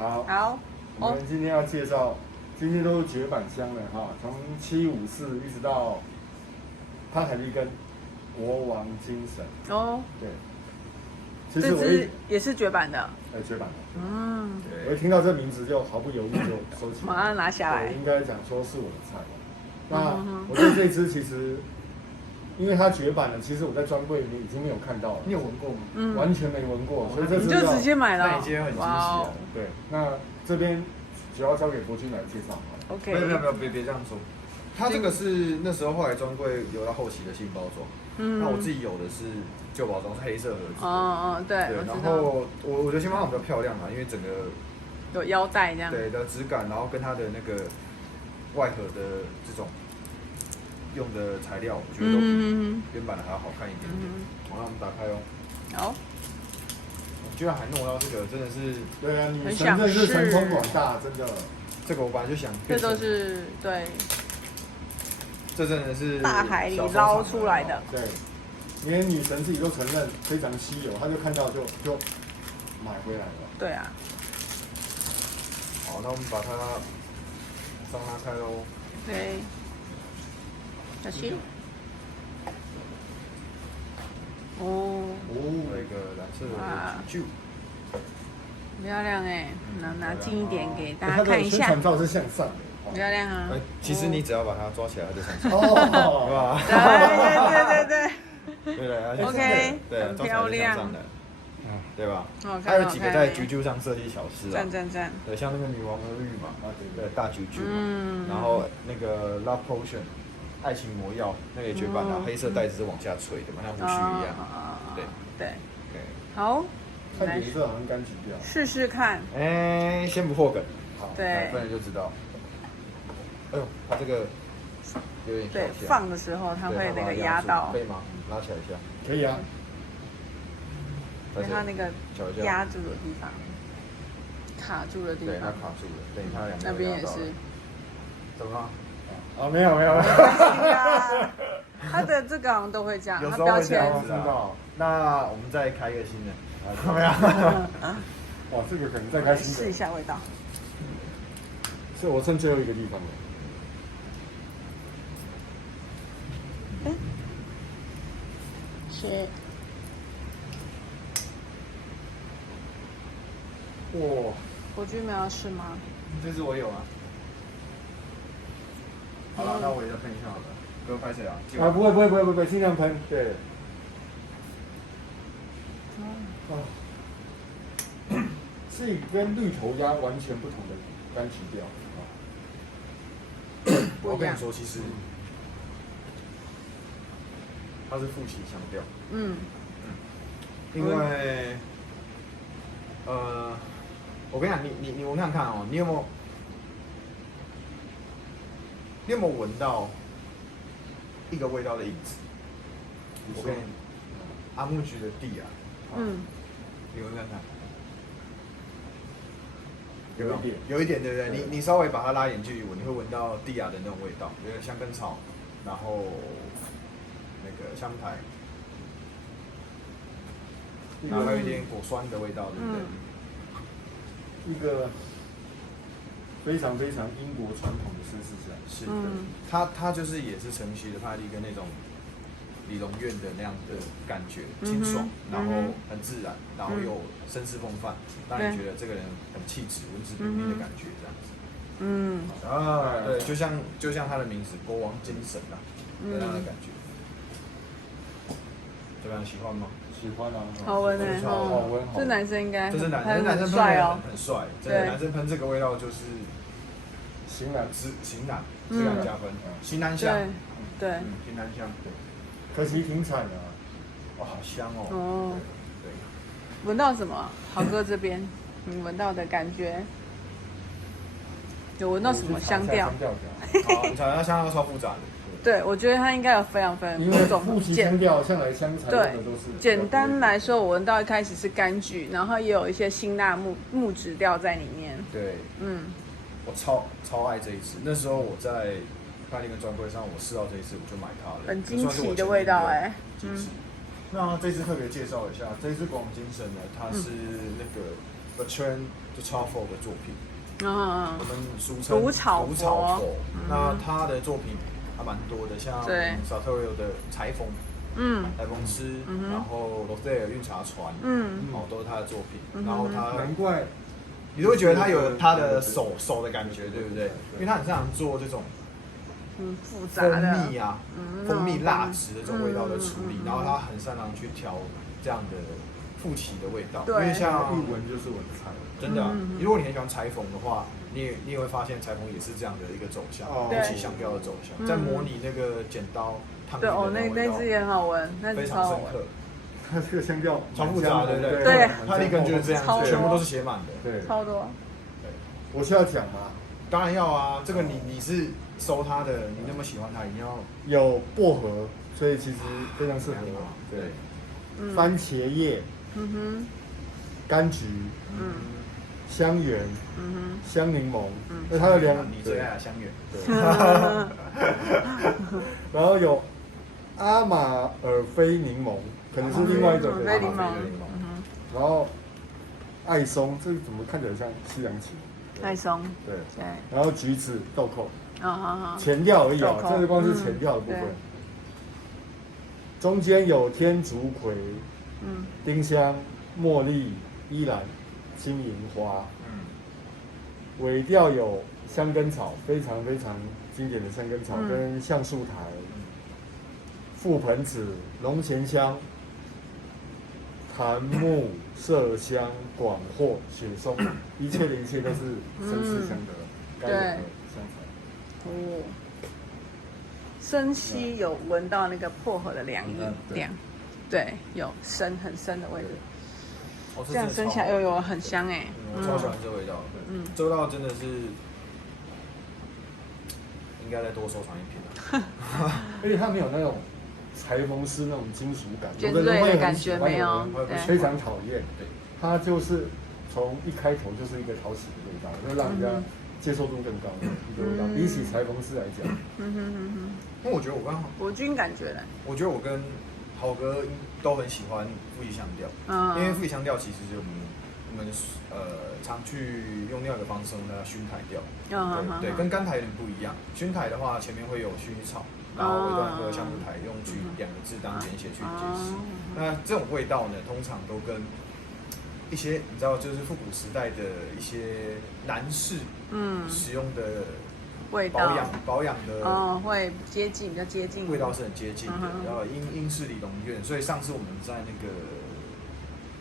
好，我们今天要介绍，今天都是绝版香了哈，从754一直到帕海利根国王精神。哦，对，这支也是绝版的。绝版的。嗯，我一听到这名字就毫不犹豫就收起来，马上拿下来。应该讲说是我的菜。那我对这支其实，因为它绝版了，其实我在专柜里面已经没有看到了。你有闻过吗？完全没闻过，所以这支你就直接买了。那已经很惊喜了。对，那这边主要交给国军来介绍。OK。没有，别这样说。它这个是那时候后来专柜有到后期的新包装。那我自己有的是旧包装，是黑色盒子。对。然后我觉得新包装比较漂亮啊，因为整个有腰带这样。对的质感，然后跟它的那个外盒的这种用的材料，我觉得都比原版的还要好看一点点。好，那我们打开哦。好。我居然还弄到这个，真的是。对啊，你真的是神通广大，真的。这个我本来就想。这都是对。这真的是大海里捞出来的。对，连女神自己都承认非常稀有，她就看到就买回来了。对啊。好，那我们把它张拉开喽。对。小心。哦。有一个蓝色的啾。漂亮哎，拿近一点给大家看一下。宣传照是向上的。漂亮啊！其实你只要把它抓起来，它就上去。哦，是吧？对。对 OK， 对，很漂亮，对吧？还有几个在啾啾上设计小诗啊。赞。对，像那个女王俄语嘛，对，大啾啾。然后那个 Love Potion， 爱情魔药，那个也绝版了，黑色袋子是往下垂的嘛，像胡须一样。对。好。看颜色好像柑橘调。试试看。先不破梗。对，不然就知道。哎呦，它这个有点对，放的时候它会那个压到。可以吗？拉起来一下。可以啊。对，它那个压住的地方，卡住的地方。对，它卡住了。对，它两个。那边也是。怎么了？没有。它的这个好像都会这样，它标签。知道。那我们再开一个新的。没有。哇，这个可能再开新的。试一下味道。是我剩最后一个地方了。是。哇！国军没有试吗？这支我有啊。好了，那我也要喷一下好了。哥拍谁啊？不会，尽量喷。对。是跟绿头鸭完全不同的柑橘调。我跟你说，其实它是负七香调。因为我跟你讲，你闻看看哦，你有没有闻到一个味道的影子？我跟你阿木菊的地啊。你闻看看。有一点，对不对？你稍微把它拉远距离闻，你会闻到地亚的那种味道，有点香根草，然后那个香苔，然后还有一点果酸的味道，对不对？一个非常英国传统的绅士香。是的，它就是也是承袭了帕利跟那种理容院的那样的感觉，清爽，然后很自然，然后又绅士风范，让你觉得这个人很气质、文质彬彬的感觉，这样子。对，就像他的名字“国王精神”啊，这样的感觉。怎么样？喜欢吗？喜欢啊。好闻哎，好闻。这男生应该，这是男生很帅哦，很帅。对，男生喷这个味道就是型男，质感加分，型男香。对，型男香。可惜停产了。哇，好香哦。对。闻到什么？豪哥这边，你闻到的感觉？有闻到什么香调？你查它香调超复杂的。对，我觉得它应该有非常多种。负七香调向来香材用的都是。简单来说，我闻到一开始是柑橘，然后也有一些辛辣木质调在里面。对，我超爱这一支。那时候我在帕利根专柜上，我试到这一支我就买它了。很惊奇的味道哎。那这支特别介绍一下，这支国王精神呢，它是那个 Bertrand，就就超佛的作品，嗯我们俗称毒草佛那他的作品还蛮多的，像对 Sartorio 的裁缝。裁缝师，然后罗塞尔运茶船，都是他的作品。然后他难怪你都会觉得他有他的手的感觉，对不对？因为他很擅长做这种复杂蜂的蜜啊、蜂蜜蜡质的这种味道的处理，然后他很擅长去调这样的复起的味道。因为像一闻就是我的菜，真的，如果你很喜欢裁缝的话，你也会发现裁缝也是这样的一个走向，复起香调的走向，在模拟那个剪刀。对哦，那支也很好闻，那非支常深刻。它这个香调超复杂，对不对？对，帕利根就是这样，全部都是写满的，对，超多。对，我需要讲吗？当然要啊，这个你是收它的，你那么喜欢它，一定要有薄荷，所以其实非常适合我。对，番茄叶，柑橘，香橼，香柠檬，那它有你最爱的香橼，对，然后有阿马尔菲柠檬，可能是另外一种菲柠檬，然后艾松，这个怎么看起来像西洋芹？艾松，对，然后橘子、豆蔻，好，前调而已啊，这个光是前调的部分。中间有天竺葵，丁香、茉莉、依兰、金银花，尾调有香根草，非常非常经典的香根草，跟橡树苔、覆盆子、龙涎香、檀木、麝香、广藿、雪松，一切的一切都是绅士香的该有的香材。哦，深吸有闻到那个薄荷的凉意，对，有很深的味道。这样升起来有很香哎，我超喜欢这味道。这味道真的是应该再多收藏一瓶。而且它没有那种裁缝师那种金属感，尖锐的感觉没有，非常讨厌。它就是从一开头就是一个讨喜的味道，就让人家接受度更高的一个味道。比起裁缝师来讲，因为我觉得我均感觉嘞，我觉得我跟豪哥都很喜欢复习香调，因为复习香调其实是我们常去用另外一个方式，那熏台调，对，跟干台有点不一样。熏台的话，前面会有薰衣草，然后尾段和橡木苔用去2个字当简写去解释。那这种味道呢，通常都跟一些你知道，就是复古时代的一些男士使用的味道保养的会比较接近，味道是很接近的。然后英式理容院，所以上次我们在那个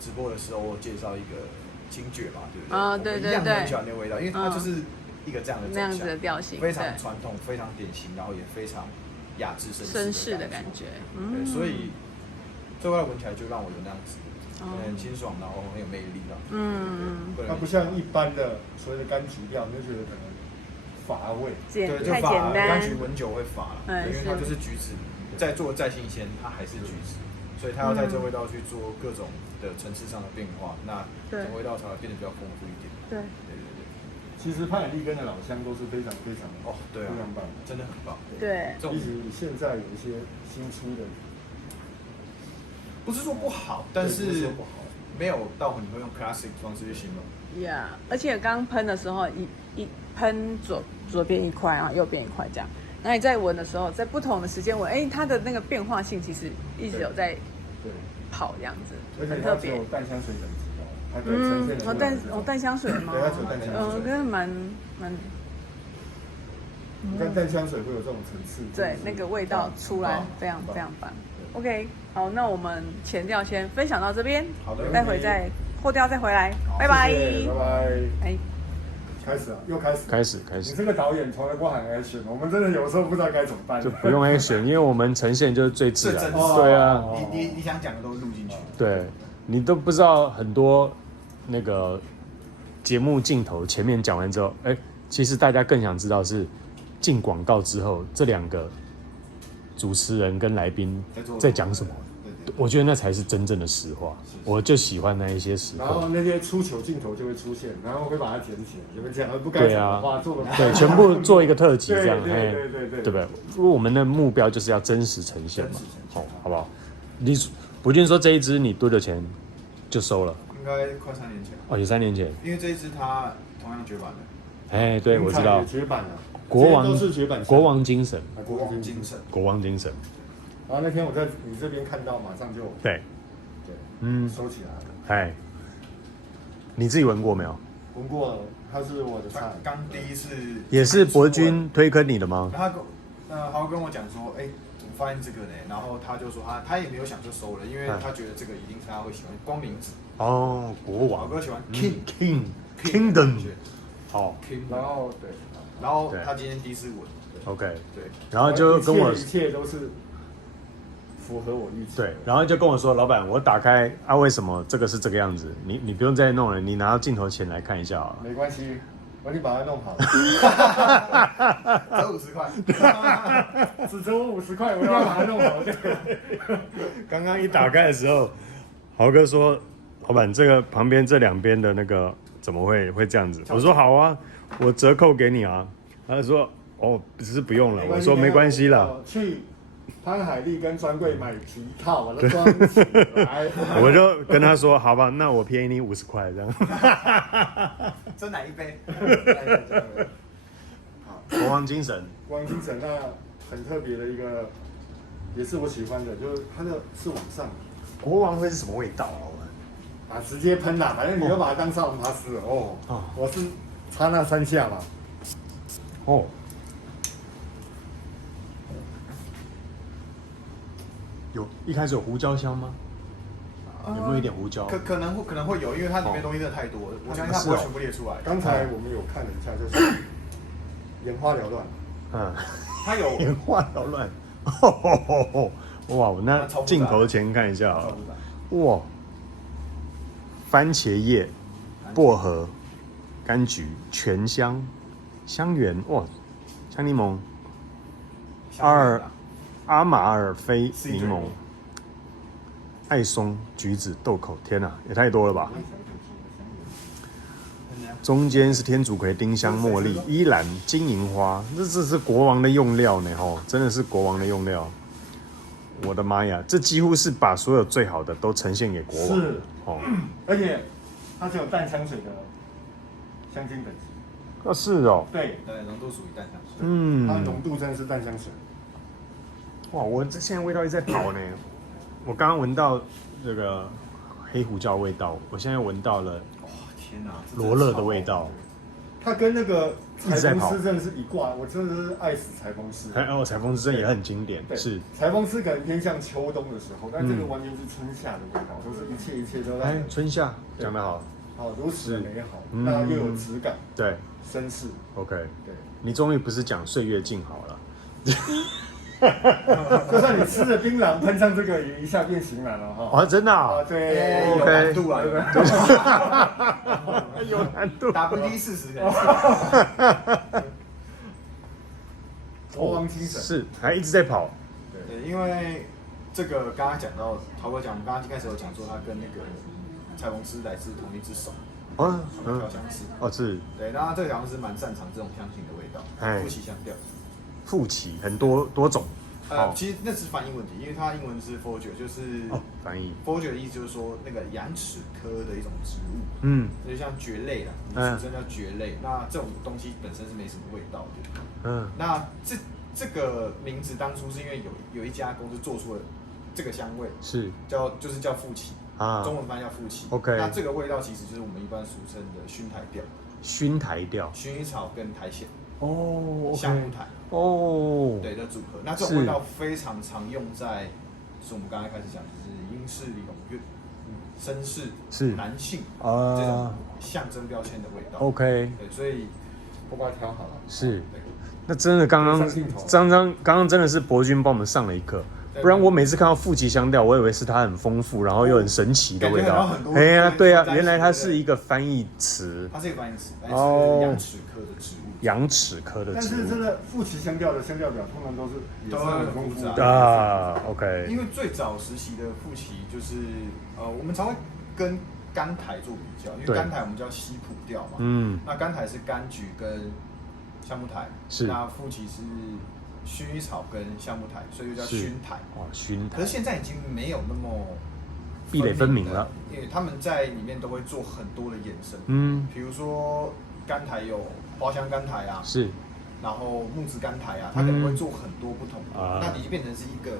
直播的时候，我介绍一个金爵嘛，对不对？对，一样很喜欢那个味道，因为它就是一个这样的那样子的调性，非常传统，非常典型，然后也非常雅致绅士的感觉。对，所以这味道闻起来就让我有那样子。很清爽，然后很有魅力的。它不像一般的所谓的柑橘调，你就觉得可能乏味。对，就太简单。柑橘闻久会乏，因为它就是橘子，再做再新鲜，它还是橘子，所以它要在这味道去做各种的层次上的变化，那整个味道才会变得比较丰富一点。对。其实帕尔利根的老香都是非常非常对啊，非常棒，真的很棒。对。即使现在有一些新出的。不是说不好，但是没有到你会用 classic 方式去形容。Yeah， 而且刚喷的时候，一喷左边一块，然后右边一块这样。那你在闻的时候，在不同的时间闻，它的那个变化性其实一直有在跑这样子，很特别。有淡香水等级哦，它可以呈现的淡香水吗？对，它有淡香水。我觉得蛮。淡香水会有这种层次。对，那个味道出来非常非常棒。OK， 好，那我们前调先分享到这边，好的，待会再后调再回来，拜拜，拜拜，哎，开始啊，又开始，开始。你这个导演从来不喊 action， 我们真的有时候不知道该怎么办，就不用 action， 因为我们呈现就是最自然，对啊，你想讲的都录进去，对，你都不知道很多那个节目镜头前面讲完之后，其实大家更想知道是进广告之后这2个。主持人跟来宾在讲什么？我觉得那才是真正的实话。我就喜欢那一些时刻。然后那些出糗镜头就会出现，然后会把它剪起来。你们讲的不该讲的话，做的对，全部做一个特辑这样，对不对？因为我们的目标就是要真实呈现嘛，好不好？你不一定说这一支你多久前就收了，应该快3年前了。哦，有3年前。因为这一支它同样绝版的。哎，对，我知道。绝版了。国王都是绝版。国王精神。国王精神。国王精神。然后那天我在你这边看到，马上就对，收起来了。哎，你自己闻过没有？闻过了，它是我的菜。刚第一次。也是博君推坑你的吗？他豪跟我讲说，我发现这个呢，然后他就说他也没有想就收了，因为他觉得这个一定是他会喜欢，光名字。哦，国王。豪哥喜欢 Kingdom。好。然后他今天第一次闻。OK。对。然后就跟我一切都是符合我预期。对，然后就跟我说，老板，我打开啊，为什么这个是这个样子？你不用再弄了，你拿到镜头前来看一下好了。没关系，我已经把它弄好了。折50块，只折我50块，我要把它弄好。刚刚一打开的时候，豪哥说，老板，这个旁边这2边的那个怎么会这样子？我说好啊，我折扣给你啊。他就说哦，只是不用了。我说没关系了。去潘海利跟专柜买皮套，把它装起来。我就跟他说，好吧，那我便宜你50块这样。真奶一杯。国王精神。国王精神，那很特别的一个，也是我喜欢的，就是它的是往上。国王会是什么味道啊？直接喷啦，反正你就把它当沙龙帕斯了哦。我是插那3下嘛。哦。一开始有胡椒香吗？有没有一点胡椒？可能会有，因为它里面东西真的太多了，我相信它不会全部列出来。刚才我们有看了一下，就是眼花缭乱。它有眼花缭乱。哇，我那镜头前看一下啊。哇，番茄叶、薄荷、柑橘、全香、香橼，哇，香柠檬、阿马尔菲柠檬、艾松、橘子、豆蔻，天哪，也太多了吧！中间是天竺葵、丁香、茉莉、依兰、金银花，这是国王的用料呢，吼，真的是国王的用料。我的妈呀，这几乎是把所有最好的都呈现给国王。是哦，而且它是有淡香水的香精等级。是哦。对，浓度属于淡香水。它的浓度真的是淡香水。哇，我这现在味道一直在跑呢。我刚刚闻到这个黑胡椒味道，我现在闻到了，哇，天哪，罗勒的味道。它跟那个裁缝师真的是一挂，我真的是爱死裁缝师。裁缝师真的也很经典，是。裁缝师可能偏向秋冬的时候，但这个完全是春夏的味道，都是一切都在。春夏讲得好。好，如此美好，那又有质感，对，绅士。OK，对，你终于不是讲岁月静好了。就算你吃了槟榔，喷上这个也一下变型男了哈。啊，真的啊？对 ，OK， 有难度啊，有难度。WD40国王精神是，还一直在跑。对，因为这个刚刚讲到，陶哥讲，我们刚刚一开始有讲说他跟那个裁缝师来自同一只手。调香师。是。对，那这个调香师蛮擅长这种香型的味道，复起香调。复起很多种。其实那是翻译问题，因为它英文是 Forger， 就是翻译。Forger 的意思就是说那个羊齿科的一种植物，就像蕨类啦，俗称叫蕨类。那这种东西本身是没什么味道的。那这个名字当初是因为有一家公司做出了这个香味，就是叫复起，中文翻译叫复起。OK， 那这个味道其实就是我们一般俗称的熏台调。熏台调，薰衣草跟苔藓。橡木苔。对的组合。那这种味道非常常用在，就是我们刚才开始讲，就是英式理容院、绅士、男性这种象征标签的味道。OK， 对，所以我把它调好了。是，那真的刚刚真的是博君帮我们上了一课。不然我每次看到复起香调，我以为是它很丰富，然后又很神奇的味道。哎呀，对啊，原来它是一个翻译词。它是一个翻译词，是羊齿科的植物。羊齿科的植物。但是真的复起香调的香调表通常都是很丰富OK。因为最早时期的复起就是我们常会跟甘苔做比较，因为甘苔我们叫西普调嘛。那甘苔是柑橘跟橡木苔，那复起是薰衣草跟橡木苔，所以就叫熏苔。熏苔。可是现在已经没有那么壁垒分明了。因为他们在里面都会做很多的衍生，比如说甘台有花香甘台啊，是，然后木质甘台啊，它可能会做很多不同的，那你就变成是一个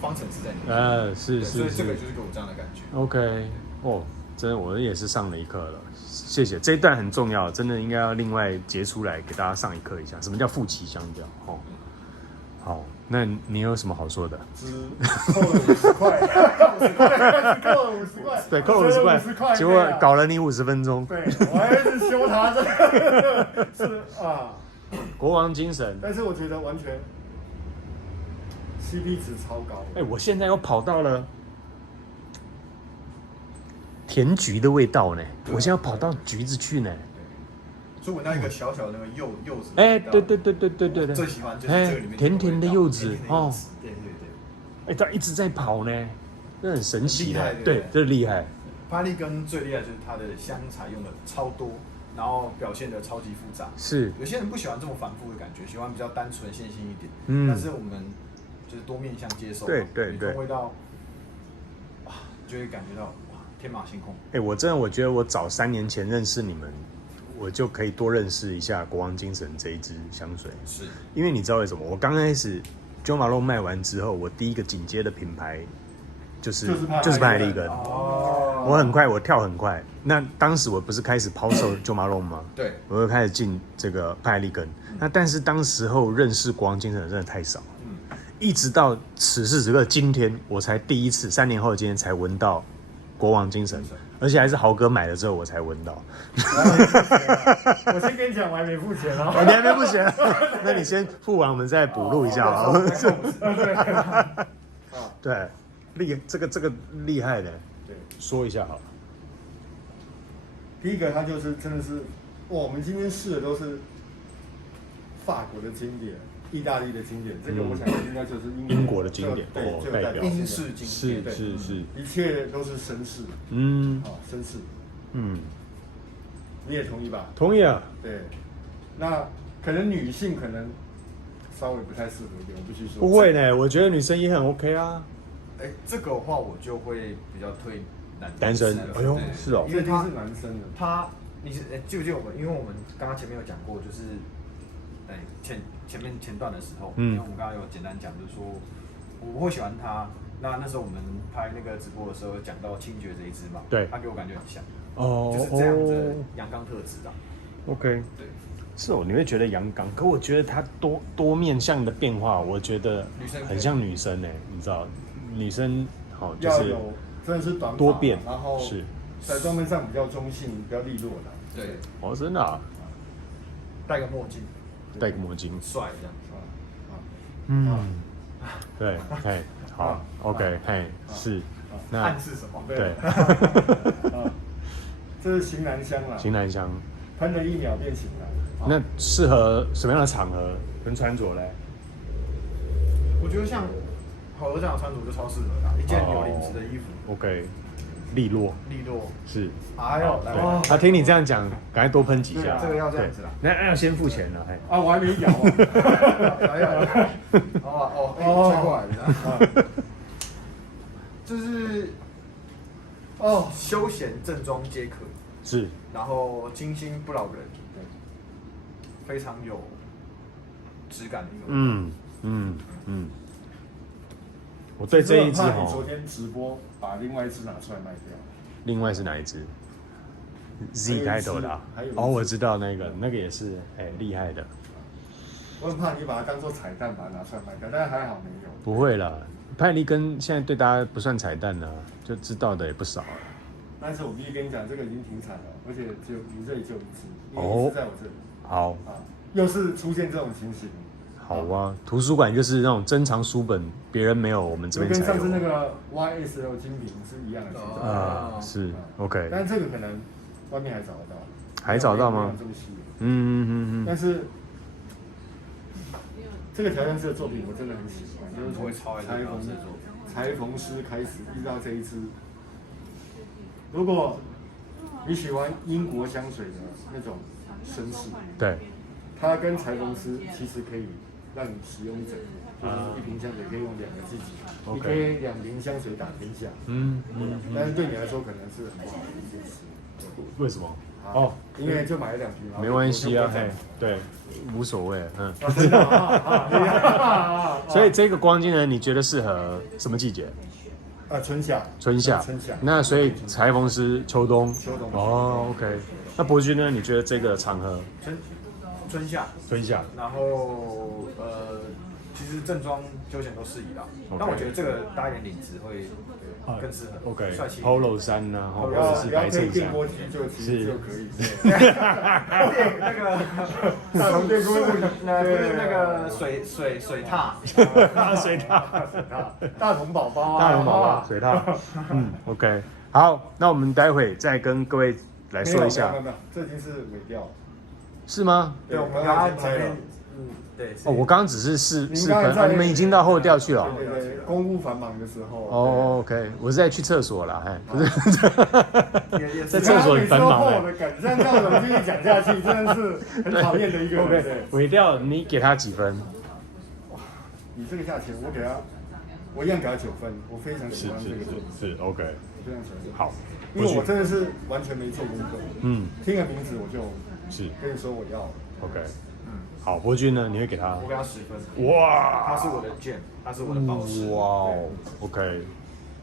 方程式在里面。是，所以这个就是给我这样的感觉。OK， 哦，真的我也是上了一课了，谢谢。这一段很重要，真的应该要另外截出来给大家上一课一下，什么叫负极香调？哦，好，那你有什么好说的？扣了50块，扣了50块，对，扣了50块，结果搞了你50分钟。对，我还是修他这个，是啊，国王精神。但是我觉得完全 CP 值超高。我现在又跑到了甜橘的味道呢，我现在要跑到橘子去呢。所以闻到一个小小的那个柚子，对，最喜欢就是这个里面甜甜的柚子哦，对，它一直在跑呢，这很神奇的，对，这厉害。巴利根最厉害就是它的香材用的超多，然后表现的超级复杂。是，有些人不喜欢这么繁复的感觉，喜欢比较单纯线性一点。但是我们就是多面向接受，对，味道，就会感觉到哇，天马行空。我觉得我早3年前认识你们，我就可以多认识一下国王精神这一支香水。是，因为你知道为什么？我刚开始 Jo Malone 卖完之后，我第一个紧接的品牌就是派利根。我跳很快。那当时我不是开始抛售 Jo Malone 吗？对，我就开始进这个派利根。那但是当时候认识国王精神的真的太少。一直到此时此刻今天，我才第一次3年后的今天才闻到国王精神，而且还是豪哥买了之后我才闻到。我先跟你讲，我还没付钱哦。你还没付钱？那你先付完，我们再补录一下好了。对，这个厉害的，对，说一下好了。第一个，它就是真的是，我们今天试的都是法国的经典。意大利的经典，这个我想应该就是英国的经典，对，就代表英式经典，是，一切都是绅士，绅士，你也同意吧？同意啊。对，那可能女性可能稍微不太适合一点，我必须说。不会呢，我觉得女生也很 OK 啊。这个的话我就会比较推单身。哎呦，是哦，因为他是男生的。你是记不记得我们？因为我们刚刚前面有讲过，就是前段的时候，因为我们刚刚有简单讲，就是说我会喜欢他。那时候我们拍那个直播的时候讲到清绝这一支嘛，对，他给我感觉很像，就是这样子的阳刚特质啊。OK， 对，是哦，你会觉得阳刚，可我觉得他多面向的变化，我觉得很像女生呢。你知道，女生好就是有真的是短发多变，然后是在妆面上比较中性，比较利落的。对，真的啊，戴个墨镜。戴个墨镜，帅这样对，好 ，OK，是，那暗示什么？对，这是型男香啦，型男香，喷了1秒变型男。那适合什么样的场合跟穿着嘞？我觉得像好哥这样穿着就超适合的，一件有领子的衣服 ，OK， 利落是。哎呦，他听你这样讲，赶快多喷几下。这个要这样子啦。那要先付钱了，我还没咬吹过来的。就是休闲正装皆可，是。然后清新不扰人，非常有质感的一个。我对这一支你昨天直播把另外一支拿出来卖掉。另外是哪一支 ？Z 开头的啊？我知道那个也是厉害的。我很怕你把它当做彩蛋把它拿出来卖掉，但是还好没有。不会啦，派利根现在对大家不算彩蛋了，就知道的也不少了。但是我必须跟你讲，这个已经停产了，而且你这里就一支，因为是在我这里。好又是出现这种情形。好啊，图书馆就是那种珍藏书本，别人没有，我们这边才有。跟上次那个 YSL 精品是一样的。是 OK。但这个可能外面还找得到。还找到吗？这么细。但是这个调香师的作品我真的很喜欢，就是从裁缝师开始，一直到这一支。如果你喜欢英国香水的那种绅士，对，它跟裁缝师其实可以让你使用者，就是一瓶香水可以用2个季节， OK 你可以2瓶香水打天下。但是对你来说可能是很不好的一件事。为什么？哦，因为就买了2瓶，没关系啊，嘿，对，无所谓，真的啊，所以这个光巾呢，你觉得适合什么季节？春夏。春夏。那所以裁缝师秋冬。秋冬。哦 ，OK。那伯君呢？你觉得这个场合？春夏。春夏。然后其实正装休闲都适宜啦。但我觉得这个搭一点领子会更适合。OK。帅气。 Polo 衫呐，或者是白衬衫。锅机就可以。那个大同电锅不是那个水獭。水獭。大同宝宝啊。大同宝宝，水獭。OK。好，那我们待会再跟各位来说一下。没有，这已经是尾调。是吗？对，我们刚刚前面。对。哦，我刚刚只是试分，你们已经到后调去了。对，公务繁忙的时候。哦 ，OK， 我是在去厕所啦，不是。在厕所很繁忙的。像这样子继续讲下去，真的是很讨厌的一个人。尾调，你给他几分？哇，你这个价钱，我一样给他9分，我非常喜欢这个作品。是 OK， 我非常喜欢。好，因为我真的是完全没做功课。听了名字我就是跟你说我要。OK。好，伯君呢？你会给他？我给他10分。哇，他是我的gem，他是我的宝石。哇哦 ，OK，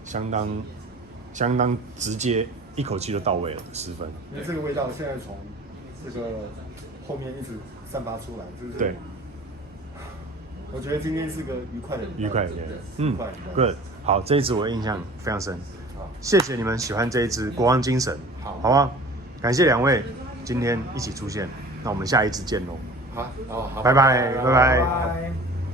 相当直接，一口气就到位了，10分。因为这个味道现在从这个后面一直散发出来，就是对。我觉得今天是个愉快的天。Good。好，这一支我印象非常深。好，谢谢你们喜欢这一支国王精神，好吗？感谢2位今天一起出现，那我们下一支见喽。好，拜拜。